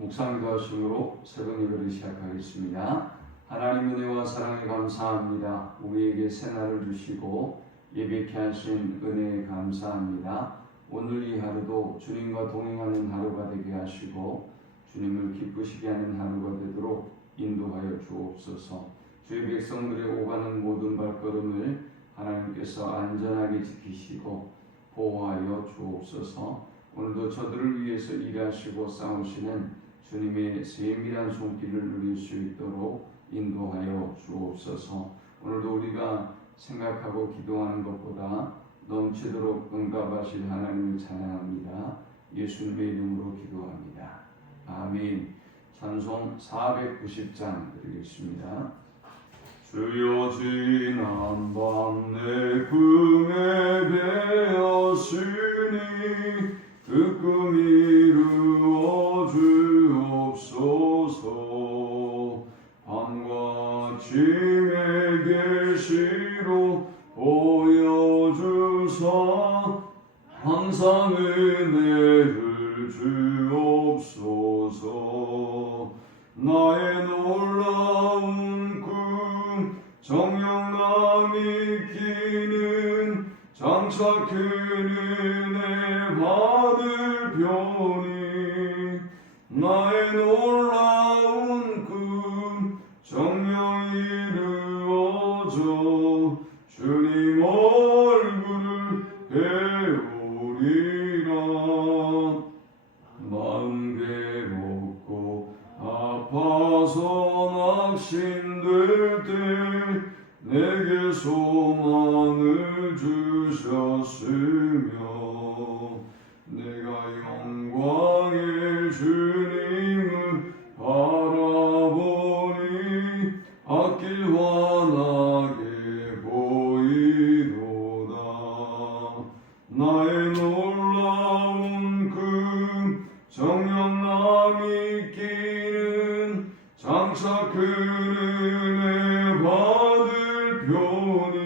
묵상기도하심으로 새벽 예배를 시작하겠습니다. 하나님 은혜와 사랑에 감사합니다. 우리에게 새날을 주시고 예배케 하신 은혜에 감사합니다. 오늘 이 하루도 주님과 동행하는 하루가 되게 하시고 주님을 기쁘시게 하는 하루가 되도록 인도하여 주옵소서. 주의 백성들의 오가는 모든 발걸음을 하나님께서 안전하게 지키시고 보호하여 주옵소서. 오늘도 저들을 위해서 일하시고 싸우시는 주님의 세밀한 손길을 누릴 수 있도록 인도하여 주옵소서. 오늘도 우리가 생각하고 기도하는 것보다 넘치도록 응답하실 하나님을 찬양합니다. 예수님의 이름으로 기도합니다. 아멘. 찬송 490장 드리겠습니다. 주여 지난 밤 내 꿈에 배었으니 그 꿈 이루어 주옵소서. 밤과 아침의 계시로 보여주사 항상 은혜를 주옵소서. 나의 놀라운 꿈 정령남 있기는 장차 큰 은혜 받을 편이. 나의 놀라운 꿈 정령 이루어져 주님 얼굴을 배우리라. 마음 괴롭고 아파서 낙심될 때 내게 소망을 주셨으며 내가 영광의 주님을 바라보니 앞길 환하게 보이도다. 나의 놀라운 금 정령남 있기는 장차 큰 은혜 받을 편이.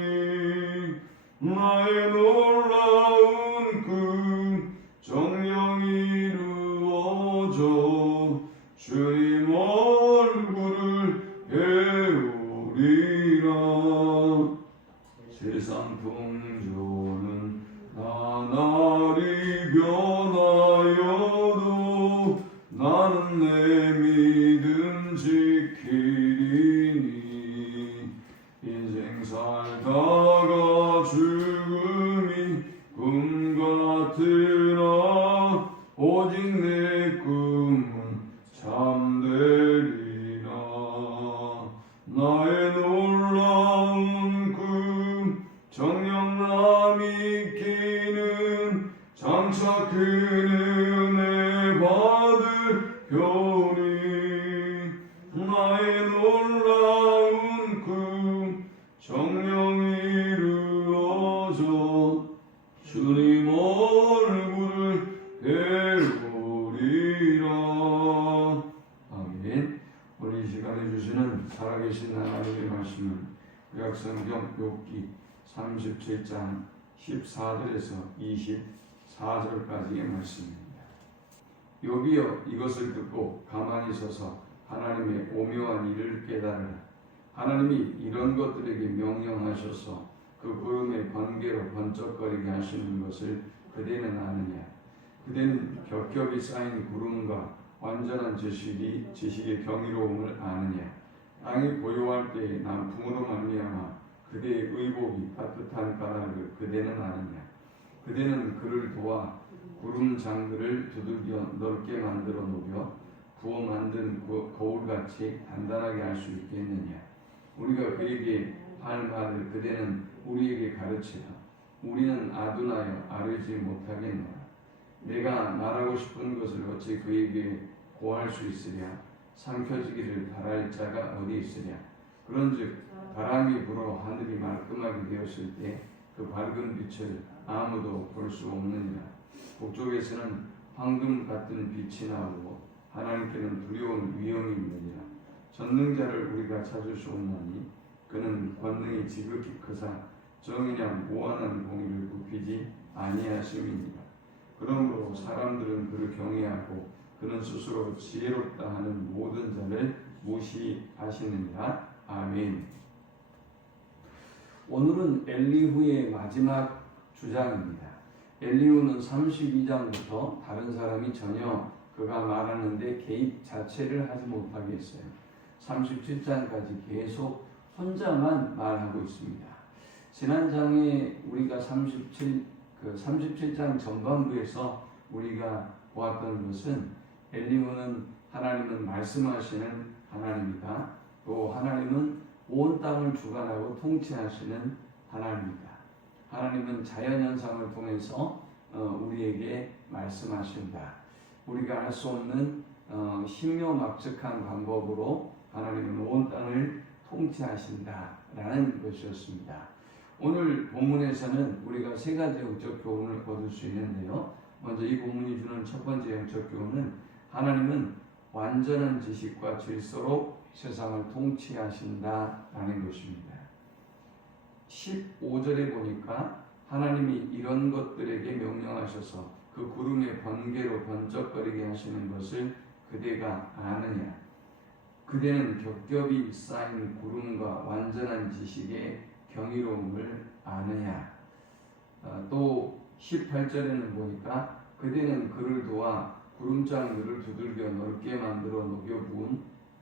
나의 놀라운 금 정령 이루어져 주님 얼굴을 배우리라. 세상 풍조는 나날이 변하여도 나는 내 믿음 지키리니. 인생 살다가 죽음이 꿈 같으나 오직 내 꿈은 참되리라. 나의 놀라운 꿈 정령남 있기는 장차 큰 은혜 받을 편이. 나의 놀라운 꿈 정령 이루어져 주님 얼굴을 배우리라. 아멘. 오늘 이 시간에 주시는 살아계신 하나님의 말씀은 구약성경 욥기 37장 14절에서 24절까지의 말씀입니다. 욥이여 이것을 듣고 가만히 서서 하나님의 오묘한 일을 깨달으라. 하나님이 이런 것들에게 명령하셔서 그 구름의 번개로 번쩍거리게 하시는 것을 그대는 아느냐. 그대는 겹겹이 쌓인 구름과 완전한 지식의 경이로움을 아느냐. 땅이 고요할 때에 남풍으로 말미암아 그대의 의복이 따뜻한 까닭을 그대는 아느냐. 그대는 그를 도와 구름 장들을 두들겨 넓게 만들어 놓으려 부어 만든 거울같이 단단하게 할 수 있겠느냐. 우리가 그에게 할 말을 그대는 우리에게 가르치라. 우리는 아둔하여 아뢰지 못하겠노라. 내가 말하고 싶은 것을 어찌 그에게 고할 수 있으랴. 삼켜지기를 바랄 자가 어디 있으랴. 그런즉 바람이 불어 하늘이 말끔하게 되었을 때 그 밝은 빛을 아무도 볼 수 없느니라. 북쪽에서는 황금 같은 빛이 나오고 하나님께는 두려운 위험이 있느니라. 전능자를 우리가 찾을 수 없나니 그는 권능이 지극히 크사 정의냐 무한한 공의를 굽히지 아니하심이니라. 그러므로 사람들은 그를 경외하고 그는 스스로 지혜롭다 하는 모든 자를 무시하시느니라. 아멘. 오늘은 엘리후의 마지막 주장입니다. 엘리후는 32장부터 다른 사람이 전혀 그가 말하는데 개입 자체를 하지 못하게 했어요. 37장까지 계속 혼자만 말하고 있습니다. 지난 장에 우리가 37장 전반부에서 우리가 보았던 것은 엘리후는 하나님은 말씀하시는 하나님이다. 또 하나님은 온 땅을 주관하고 통치하시는 하나님이다. 하나님은 자연현상을 통해서 우리에게 말씀하신다. 우리가 알 수 없는 신묘막측한 방법으로 하나님은 온 땅을 통치하신다라는 것이었습니다. 오늘 본문에서는 우리가 세 가지 영적 교훈을 얻을 수 있는데요. 먼저 이 본문이 주는 첫 번째 영적 교훈은 하나님은 완전한 지식과 질서로 세상을 통치하신다라는 것입니다. 15절에 보니까 하나님이 이런 것들에게 명령하셔서 그 구름의 번개로 번쩍거리게 하시는 것을 그대가 아느냐. 그대는 겹겹이 쌓인 구름과 완전한 지식의 경이로움을 아느냐. 또 18절에는 보니까 그대는 그를 도와 구름장들을 두들겨 넓게 만들어 녹여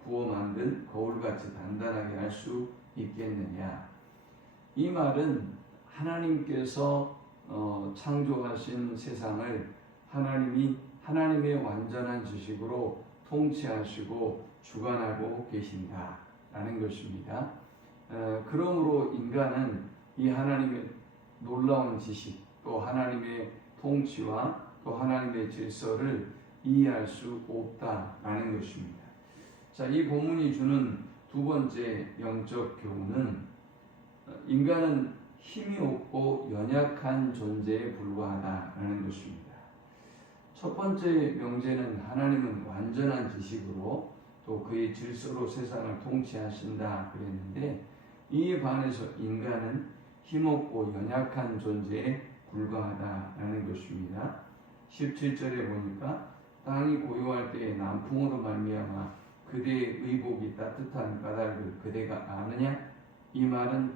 부어 만든 거울같이 단단하게 할 수 있겠느냐. 이 말은 하나님께서 창조하신 세상을 하나님이 하나님의 완전한 지식으로 통치하시고 주관하고 계신다라는 것입니다. 그러므로 인간은 이 하나님의 놀라운 지식, 또 하나님의 통치와 또 하나님의 질서를 이해할 수 없다라는 것입니다. 자, 이 본문이 주는 두 번째 영적 교훈은 인간은 힘이 없고 연약한 존재에 불과하다라는 것입니다. 첫 번째 명제는 하나님은 완전한 지식으로 또 그의 질서로 세상을 통치하신다 그랬는데, 이에 반해서 인간은 힘없고 연약한 존재에 불과하다라는 것입니다. 17절에 보니까 땅이 고요할 때에 남풍으로 말미암아 그대의 의복이 따뜻한 까닭을 그대가 아느냐? 이 말은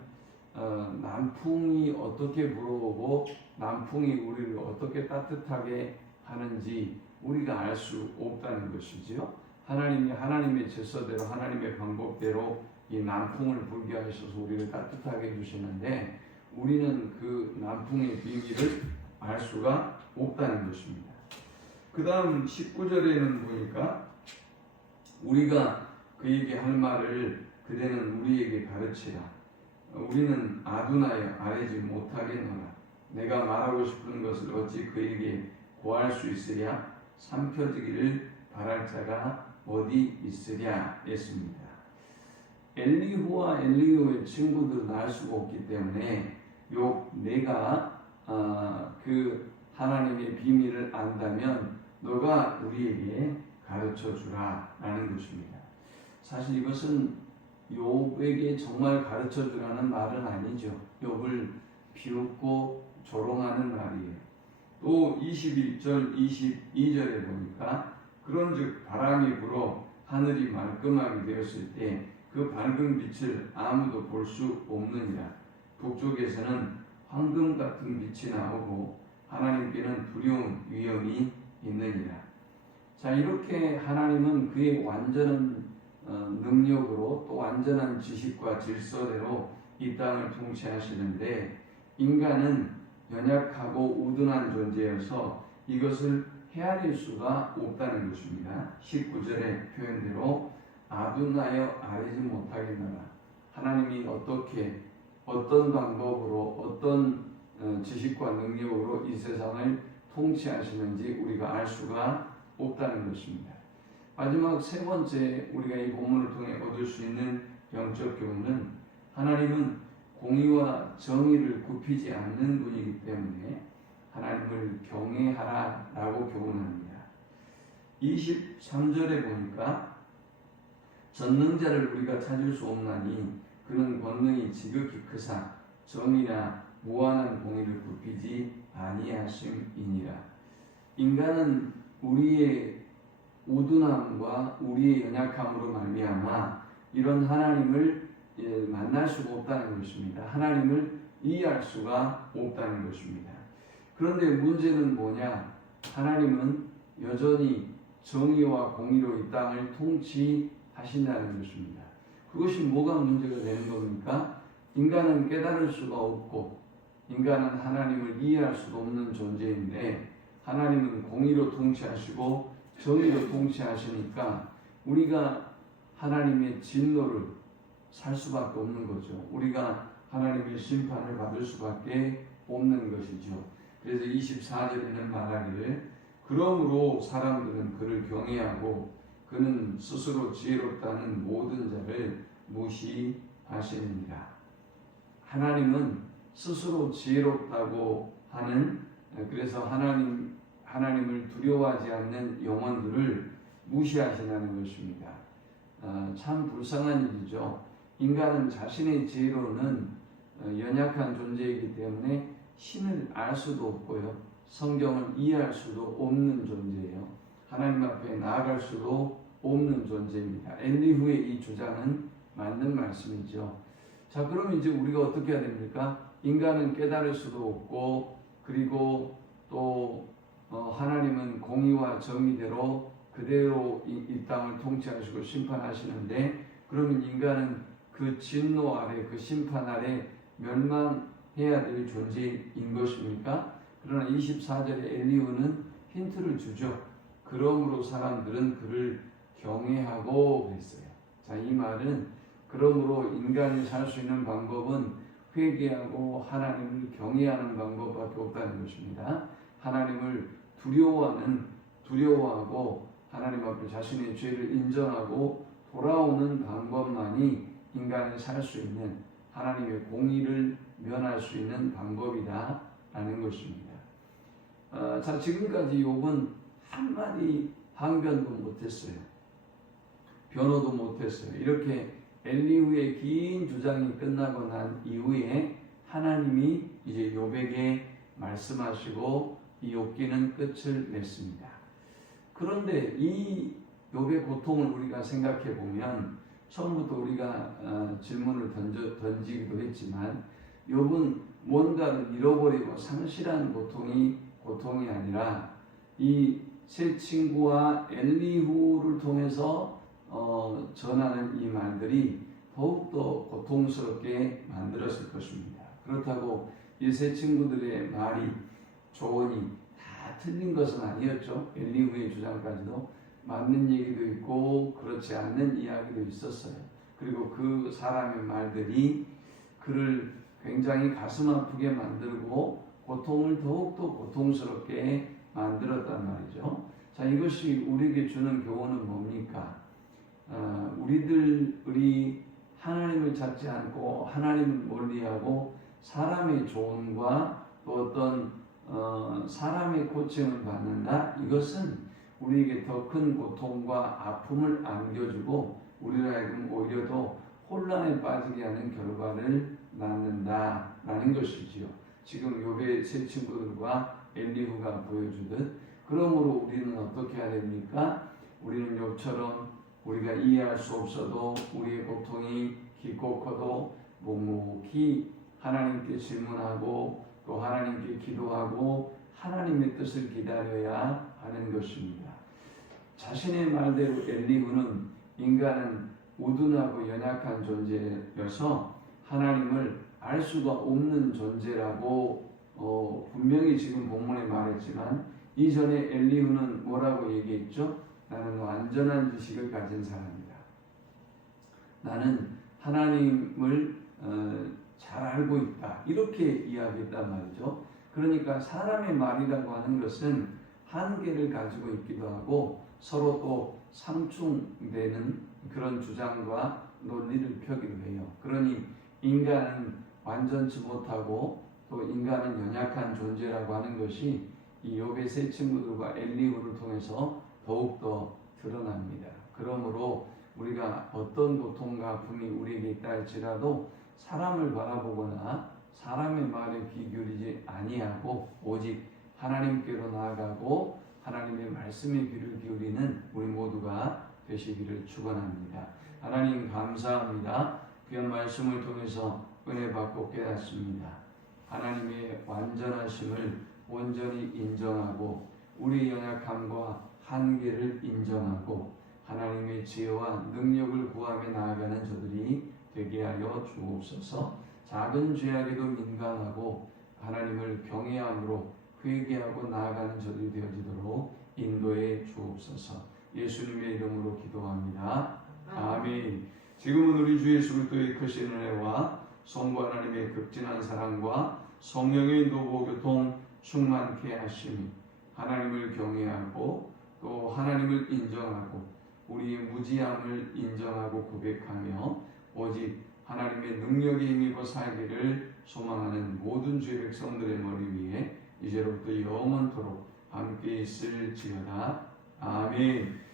남풍이 어떻게 불어오고 남풍이 우리를 어떻게 따뜻하게 하는지 우리가 알 수 없다는 것이지요. 하나님이 하나님의 질서대로 하나님의 방법대로 이 남풍을 불게 하셔서 우리를 따뜻하게 해주시는데 우리는 그 남풍의 비밀을 알 수가 없다는 것입니다. 그 다음 19절에는 보니까 우리가 그에게 할 말을 그대는 우리에게 가르치라. 우리는 아두나여 아뢰지 못하겠노라. 내가 말하고 싶은 것을 어찌 그에게 고할 수 있으랴? 삼켜지기를 바랄 자가 어디 있으랴? 했습니다. 엘리후와 엘리후의 친구들은 알 수가 없기 때문에 내가 그 하나님의 비밀을 안다면 너가 우리에게 가르쳐 주라 라는 것입니다. 사실 이것은 욥에게 정말 가르쳐 주라는 말은 아니죠. 욥을 비웃고 조롱하는 말이에요. 또 21절 22절에 보니까 그런즉 바람이 불어 하늘이 말끔하게 되었을 때 그 밝은 빛을 아무도 볼 수 없느니라. 북쪽에서는 황금 같은 빛이 나오고 하나님께는 두려운 위험이 있느니라. 자, 이렇게 하나님은 그의 완전한 능력으로 또 완전한 지식과 질서대로 이 땅을 통치하시는데 인간은 연약하고 우둔한 존재여서 이것을 헤아릴 수가 없다는 것입니다. 19절의 표현대로 아두나여 아뢰지 못하겠노라. 하나님이 어떤 방법으로 어떤 지식과 능력으로 이 세상을 통치하시는지 우리가 알 수가 없다는 것입니다. 마지막 세 번째 우리가 이 본문을 통해 얻을 수 있는 영적 교훈은 하나님은 공의와 정의를 굽히지 않는 분이기 때문에 하나님을 경외하라라고 교훈합니다. 23절에 보니까 전능자를 우리가 찾을 수 없나니 그는 권능이 지극히 크사 정의나 무한한 공의를 굽히지 아니하심이니라. 인간은 우리의 우둔함과 우리의 연약함으로 말미암아 이런 하나님을 만날 수가 없다는 것입니다. 하나님을 이해할 수가 없다는 것입니다. 그런데 문제는 뭐냐? 하나님은 여전히 정의와 공의로 이 땅을 통치하신다는 것입니다. 그것이 뭐가 문제가 되는 겁니까? 인간은 깨달을 수가 없고 인간은 하나님을 이해할 수도 없는 존재인데 하나님은 공의로 통치하시고 정의로 통치하시니까 우리가 하나님의 진노를 살 수밖에 없는 거죠. 우리가 하나님의 심판을 받을 수밖에 없는 것이죠. 그래서 24절에는 말하기를 그러므로 사람들은 그를 경외하고 그는 스스로 지혜롭다는 모든 자를 무시하십니다. 하나님은 스스로 지혜롭다고 하는 그래서 하나님을 두려워하지 않는 영혼들을 무시하신다는 것입니다. 참 불쌍한 일이죠. 인간은 자신의 지혜로는 연약한 존재이기 때문에 신을 알 수도 없고요. 성경을 이해할 수도 없는 존재예요. 하나님 앞에 나아갈 수도 없는 존재입니다. 엘리후의 이 주장은 맞는 말씀이죠. 자, 그럼 이제 우리가 어떻게 해야 됩니까? 인간은 깨달을 수도 없고 그리고 또 하나님은 공의와 정의대로 그대로 이 땅을 통치하시고 심판하시는데 그러면 인간은 그 진노 아래 그 심판 아래 멸망해야 될 존재인 것입니까? 그러나 24절에 엘리후는 힌트를 주죠. 그러므로 사람들은 그를 경외하고 그랬어요. 자, 이 말은 그러므로 인간이 살 수 있는 방법은 회개하고 하나님을 경외하는 방법밖에 없다는 것입니다. 하나님을 두려워하고 하나님 앞에 자신의 죄를 인정하고 돌아오는 방법만이 인간이 살 수 있는 하나님의 공의를 면할 수 있는 방법이다라는 것입니다. 자, 지금까지 욥은 한마디 항변도 못했어요. 변호도 못했어요. 이렇게 엘리후의 긴 주장이 끝나고 난 이후에 하나님이 이제 욥에게 말씀하시고 이 욥기는 끝을 냈습니다. 그런데 이 욥의 고통을 우리가 생각해 보면 처음부터 우리가 질문을 던지기도 했지만 욥은 뭔가를 잃어버리고 상실한 고통이 아니라 이 세 친구와 엘리후를 통해서 전하는 이 말들이 더욱더 고통스럽게 만들었을 것입니다. 그렇다고 이 세 친구들의 말이 조언이 다 틀린 것은 아니었죠. 엘리후의 주장까지도 맞는 얘기도 있고 그렇지 않는 이야기도 있었어요. 그리고 그 사람의 말들이 그를 굉장히 가슴 아프게 만들고 고통을 더욱더 고통스럽게 만들었단 말이죠. 자, 이것이 우리에게 주는 교훈은 뭡니까? 우리 하나님을 찾지 않고 하나님을 멀리하고 사람의 조언과 또 어떤 사람의 고침을 받는다. 이것은 우리에게 더 큰 고통과 아픔을 안겨주고 우리를 하여금 오히려 더 혼란에 빠지게 하는 결과를 낳는다라는 것이지요. 지금 욥의 세 친구들과 엘리후가 보여주듯 그러므로 우리는 어떻게 해야 됩니까? 우리는 욥처럼 우리가 이해할 수 없어도 우리의 고통이 깊고 커도 묵묵히 하나님께 질문하고 또 하나님께 기도하고 하나님의 뜻을 기다려야 하는 것입니다. 자신의 말대로 엘리후는 인간은 우둔하고 연약한 존재여서 하나님을 알 수가 없는 존재라고 분명히 지금 본문에 말했지만 이전에 엘리후는 뭐라고 얘기했죠? 나는 완전한 지식을 가진 사람이다. 나는 하나님을 잘 알고 있다. 이렇게 이야기했단 말이죠. 그러니까 사람의 말이라고 하는 것은 한계를 가지고 있기도 하고 서로 또 상충되는 그런 주장과 논리를 펴기도 해요. 그러니 인간은 완전치 못하고 또 인간은 연약한 존재라고 하는 것이 이 욥의 세 친구들과 엘리후를 통해서 더욱더 드러납니다. 그러므로 우리가 어떤 고통과 아픔이 우리에게 있다 할지라도 사람을 바라보거나 사람의 말에 귀 기울이지 아니하고 오직 하나님께로 나아가고 하나님의 하나님의 말씀에 귀를 기울이는 우리 모두가 되시기를 축원합니다. 하나님 감사합니다. 귀한 말씀을 통해서 은혜 받고 깨닫습니다. 하나님의 완전하심을 온전히 인정하고 우리 연약함과 한계를 인정하고 하나님의 지혜와 능력을 구하며 나아가는 저들이 되게 하여 주옵소서. 작은 죄악에도 민감하고 하나님을 경외함으로 회개하고 나아가는 저들이 되어지도록 인도해 주옵소서. 예수님의 이름으로 기도합니다. 아멘. 지금은 우리 주 예수 그리스도의 크신 은혜와 성부 하나님의 극진한 사랑과 성령의 인도고 교통 충만케 하심이 하나님을 경외하고 또 하나님을 인정하고 우리의 무지함을 인정하고 고백하며 오직 하나님의 능력에 힘입어 살기를 소망하는 모든 주의 백성들의 머리 위에 이제로부터 영원토록 함께 있을지어다. 아멘.